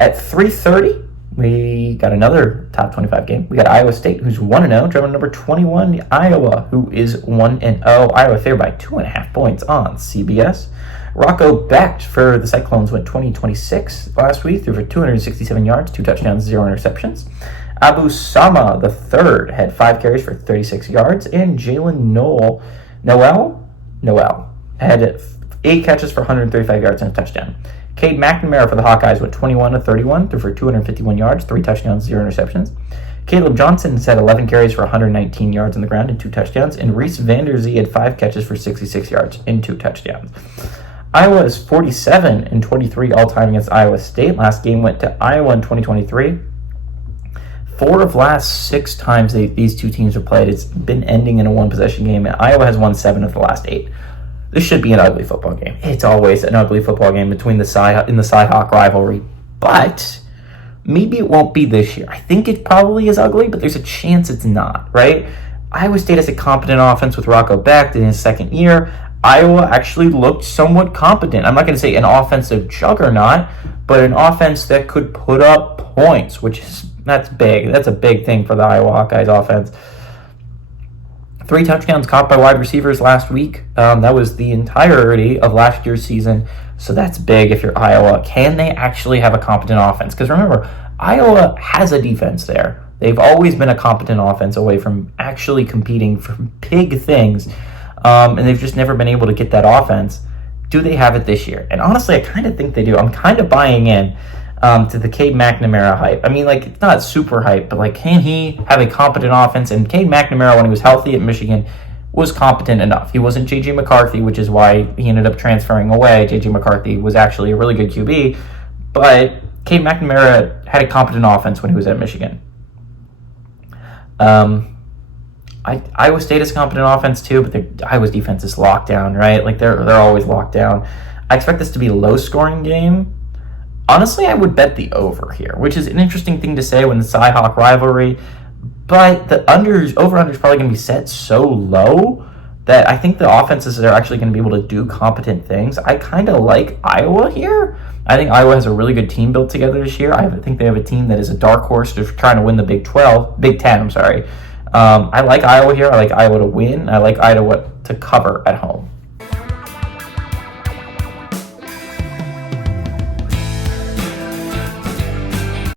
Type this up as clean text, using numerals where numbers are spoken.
At 3:30, we got another top 25 game. We got Iowa State, who's 1-0, driving number 21, Iowa, who is 1-0. Iowa favored by 2.5 points on CBS. Rocco Becht for the Cyclones went 20-26 last week, threw for 267 yards, 2 touchdowns, 0 interceptions. Abu Sama III had 5 carries for 36 yards, and Jalen Noel had 8 catches for 135 yards and a touchdown. Cade McNamara for the Hawkeyes went 21-31, threw for 251 yards, 3 touchdowns, 0 interceptions. Caleb Johnson had 11 carries for 119 yards on the ground and 2 touchdowns, and Reese Vanderzee had 5 catches for 66 yards and 2 touchdowns. Iowa is 47-23 all-time against Iowa State. Last game went to Iowa in 2023. 4 of last 6 times these two teams have played, it's been ending in a one-possession game, and Iowa has won 7 of the last 8. This should be an ugly football game. It's always an ugly football game between the Cy-Hawk rivalry, but maybe it won't be this year. I think it probably is ugly, but there's a chance it's not, right? Iowa State has a competent offense with Rocco Becht in his second year. Iowa actually looked somewhat competent. I'm not going to say an offensive juggernaut, but an offense that could put up points, that's big. That's a big thing for the Iowa Hawkeyes offense. 3 touchdowns caught by wide receivers last week. That was the entirety of last year's season, so that's big if you're Iowa. Can they actually have a competent offense? Because remember, Iowa has a defense there. They've always been a competent offense away from actually competing for big things, and they've just never been able to get that offense. Do they have it this year? And honestly, I kind of think they do. I'm kind of buying in to the Cade McNamara hype. I mean, it's not super hype, but can he have a competent offense? And Cade McNamara, when he was healthy at Michigan, was competent enough. He wasn't J.J. McCarthy, which is why he ended up transferring away. J.J. McCarthy was actually a really good QB, but Cade McNamara had a competent offense when he was at Michigan. Iowa State has competent offense too, but Iowa's defense is locked down, right? They're always locked down. I expect this to be a low-scoring game. Honestly, I would bet the over here, which is an interesting thing to say when the Cy-Hawk rivalry, but the over-under is probably going to be set so low that I think the offenses are actually going to be able to do competent things. I kind of like Iowa here. I think Iowa has a really good team built together this year. I think they have a team that is a dark horse to trying to win the Big Ten. I like Iowa here. I like Iowa to win. I like Iowa to cover at home.